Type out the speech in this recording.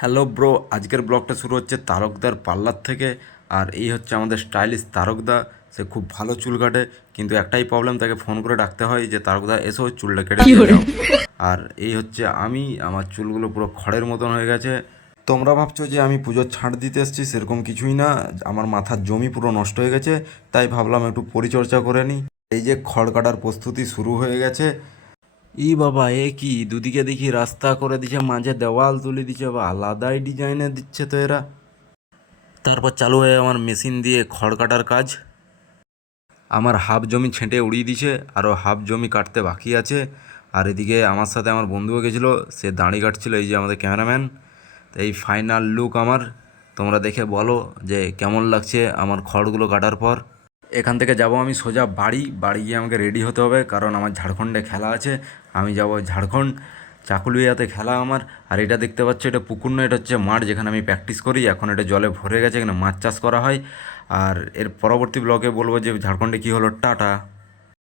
Hello bro, আজকের ব্লগটা শুরু হচ্ছে তারকদার পার্লার থেকে। আর এই হচ্ছে আমাদের স্টাইলিশ তারকদা। সে খুব ভালো চুল কাটে, কিন্তু একটাই প্রবলেম, তাকে ফোন করে ডাকতে হয় যে তারকদা এসো চুলটা কেটে দিয়ে যাও। আর এই হচ্ছে আমি, আমার চুলগুলো পুরো খড়ের মতন হয়ে গেছে। তোমরা ভাবছো যে আমি পুজোর ছাড় দিতে এসেছি, সেরকম কিছুই না। আমার মাথার জমি পুরো নষ্ট হয়ে গেছে, তাই ভাবলাম একটু পরিচর্যা করে নিই। এই যে খড় কাটার প্রস্তুতি শুরু হয়ে গেছে। ই বাবা, এ কি দুদিকে দেখি রাস্তা করে দিছে, মাঝে দেওয়াল তুলে দিচ্ছে, বা আলাদাই ডিজাইনের দিচ্ছে তো এরা। তারপর চালু হয়ে আমার মেশিন দিয়ে খড় কাটার কাজ। আমার হাফ জমি ছেঁটে উড়িয়ে দিছে, আরও হাফ জমি কাটতে বাকি আছে। আর এদিকে আমার সাথে আমার বন্ধুও গেছিলো, সে দাড়ি কাটছিল, এই যে আমাদের ক্যামেরাম্যান। তো এই ফাইনাল লুক আমার। তোমরা দেখে বলো যে কেমন লাগছে আমার খড়গুলো কাটার পর। এখান থেকে যাব আমি সোজা বাড়ি। বাড়ি গিয়ে আমাকে রেডি হতে হবে, কারণ আমার ঝাড়খণ্ডে খেলা আছে। আমি যাব ঝাড়খণ্ড, চাকুলিয়াতে খেলা আমার। আর এটা দেখতে পাচ্ছ, এটা পুকুর নয়, এটা হচ্ছে মাঠ যেখানে আমি প্র্যাকটিস করি। এখন এটা জলে ভরে গেছে, এখানে মাছ চাষ করা হয়। আর এর পরবর্তী ব্লগে বলবো যে ঝাড়খণ্ডে কী হলো। টাটা।